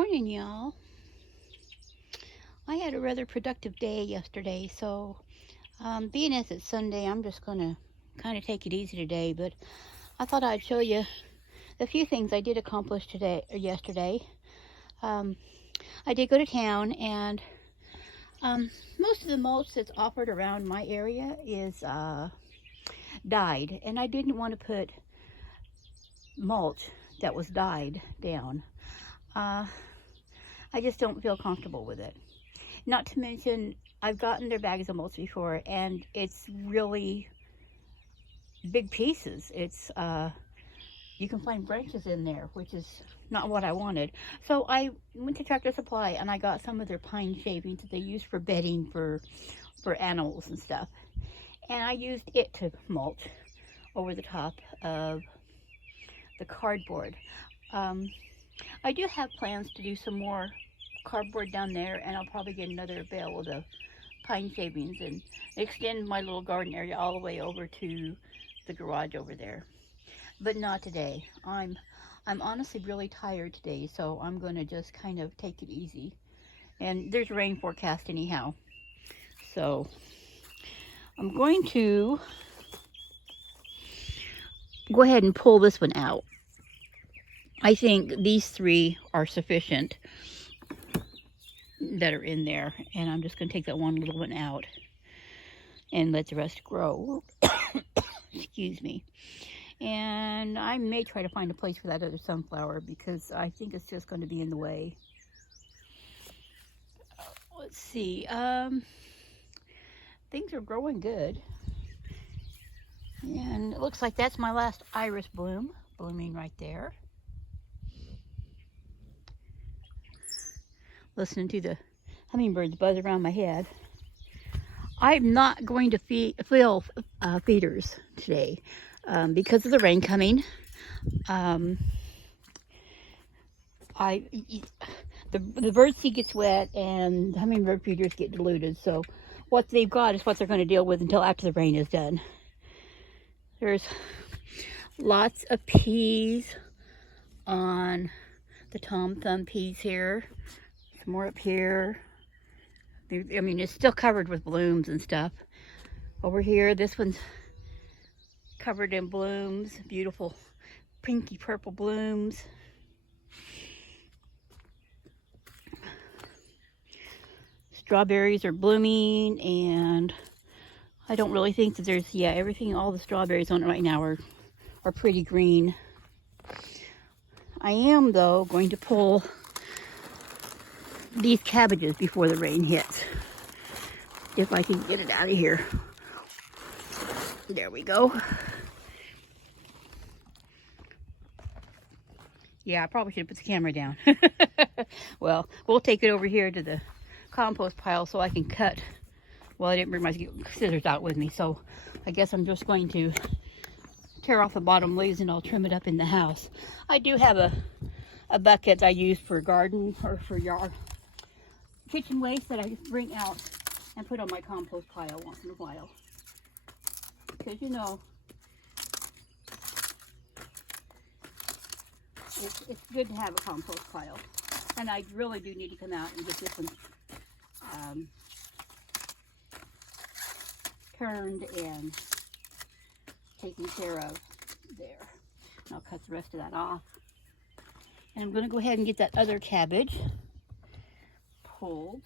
Morning, y'all. I had a rather productive day yesterday, so being as it's Sunday, I'm just going to kind of take it easy today, but I thought I'd show you a few things I did accomplish today or yesterday. Um, I did go to town, and most of the mulch that's offered around my area is dyed, and I didn't want to put mulch that was dyed down. I just don't feel comfortable with it. Not to mention, I've gotten their bags of mulch before, and it's really big pieces. It's you can find branches in there, which is not what I wanted. So I went to Tractor Supply and I got some of their pine shavings that they use for bedding for animals and stuff. And I used it to mulch over the top of the cardboard. I do have plans to do some more cardboard down there, and I'll probably get another bale of the pine shavings and extend my little garden area all the way over to the garage over there. But not today. I'm honestly really tired today, so I'm going to just kind of take it easy. And there's rain forecast anyhow. So I'm going to go ahead and pull this one out. I think these three are sufficient that are in there, and I'm just going to take that one little one out and let the rest grow. Excuse me. And I may try to find a place for that other sunflower because I think it's just going to be in the way. Let's see. Things are growing good, and it looks like that's my last iris bloom blooming right there. Listening to the hummingbirds buzz around my head. I'm not going to fill feeders today because of the rain coming. The bird seed gets wet and the hummingbird feeders get diluted. So what they've got is what they're going to deal with until after the rain is done. There's lots of peas on the Tom Thumb peas here. Some more up here. I mean, it's still covered with blooms and stuff. Over here, this one's covered in blooms. Beautiful pinky purple blooms. Strawberries are blooming, and I don't really think that there's, everything, all the strawberries on it right now are pretty green. I am, though, going to pull these cabbages before the rain hits, if I can get it out of here. There we go. Yeah, I probably should have put the camera down. Well, we'll take it over here to the compost pile so I can cut. Well, I didn't bring my scissors out with me, so I guess I'm just going to tear off the bottom leaves and I'll trim it up in the house. I do have a bucket I use for garden or for yard kitchen waste that I just bring out and put on my compost pile once in a while. Because, you know, it's good to have a compost pile. And I really do need to come out and get this one turned and taken care of there. And I'll cut the rest of that off. And I'm going to go ahead and get that other cabbage pulled.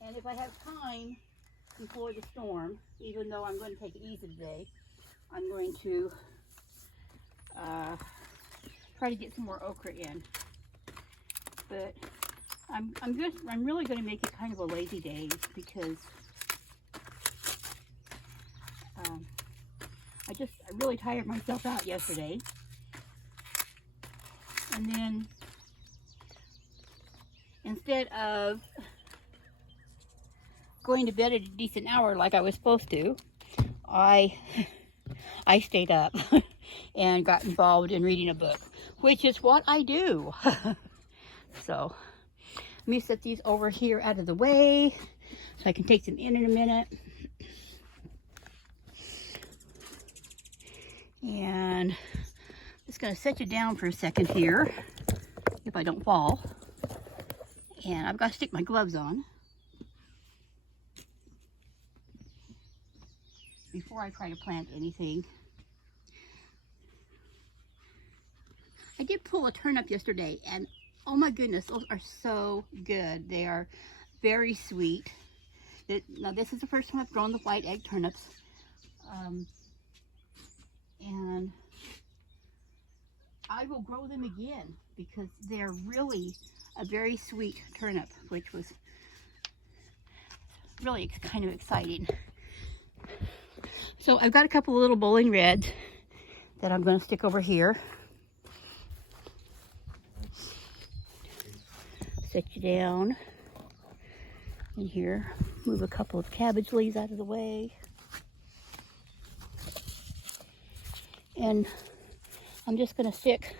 And if I have time before the storm, even though I'm going to take it easy today, I'm going to try to get some more okra in. But I'm really going to make it kind of a lazy day because I really tired myself out yesterday. And then instead of going to bed at a decent hour like I was supposed to, I stayed up and got involved in reading a book, which is what I do. So let me set these over here out of the way so I can take them in a minute. And Just gonna set you down for a second here, if I don't fall. And I've got to stick my gloves on before I try to plant anything. I did pull a turnip yesterday, and oh my goodness, those are so good. They are very sweet. Now this is the first time I've grown the white egg turnips. And I will grow them again because they're really a very sweet turnip, which was really kind of exciting. So I've got a couple of little bowling reds that I'm going to stick over here. Set you down in here. Move a couple of cabbage leaves out of the way. And I'm just going to stick.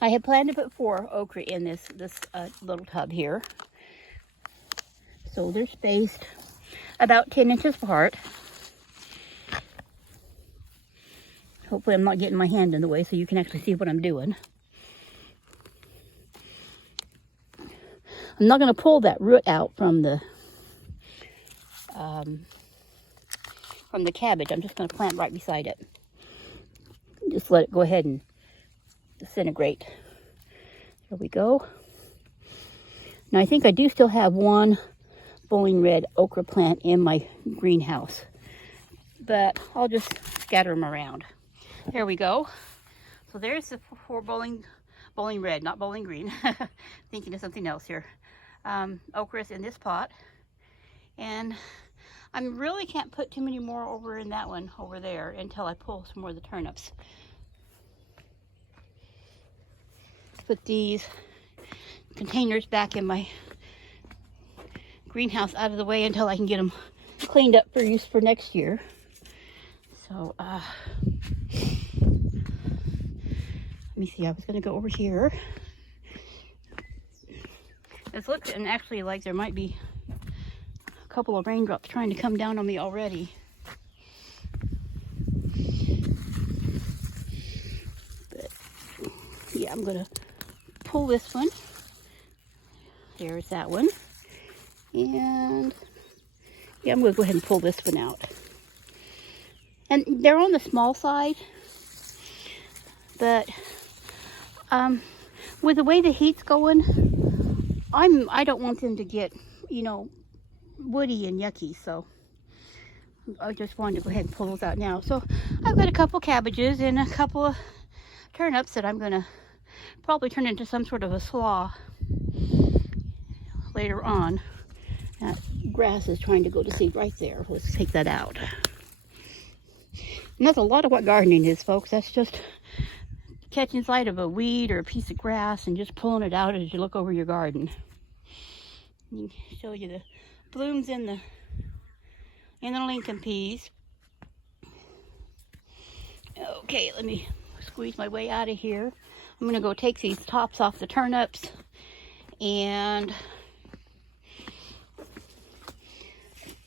I had planned to put 4 okra in this little tub here. So they're spaced about 10 inches apart. Hopefully I'm not getting my hand in the way so you can actually see what I'm doing. I'm not going to pull that root out from the cabbage. I'm just going to plant right beside it. Just let it go ahead and disintegrate. There we go. Now I think I do still have 1 bowling red okra plant in my greenhouse, but I'll just scatter them around. There we go. So there's the 4 bowling red, not bowling green. Thinking of something else here. Okra's in this pot, and I really can't put too many more over in that one over there until I pull some more of the turnips. Put these containers back in my greenhouse out of the way until I can get them cleaned up for use for next year. So let me see, I was going to go over here. This looks and actually like there might be a couple of raindrops trying to come down on me already. But yeah, I'm going to pull this one. There's that one. And yeah, I'm going to go ahead and pull this one out. And they're on the small side, but with the way the heat's going, I don't want them to get, woody and yucky, so I just wanted to go ahead and pull those out now. So I've got a couple cabbages and a couple of turnips that I'm going to probably turn into some sort of a slaw later on. That grass is trying to go to seed right there. Let's take that out. And that's a lot of what gardening is, folks. That's just catching sight of a weed or a piece of grass and just pulling it out as you look over your garden. I'll show you the blooms in the Lincoln peas. Okay, let me squeeze my way out of here. I'm going to go take these tops off the turnips and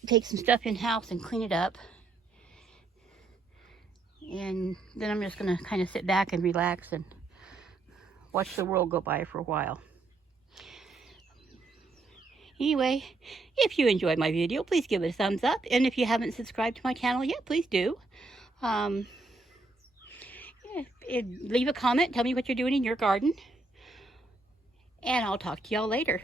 take some stuff in house and clean it up. And then I'm just going to kind of sit back and relax and watch the world go by for a while. Anyway, if you enjoyed my video, please give it a thumbs up. And if you haven't subscribed to my channel yet, please do. Leave a comment. Tell me what you're doing in your garden. And I'll talk to y'all later.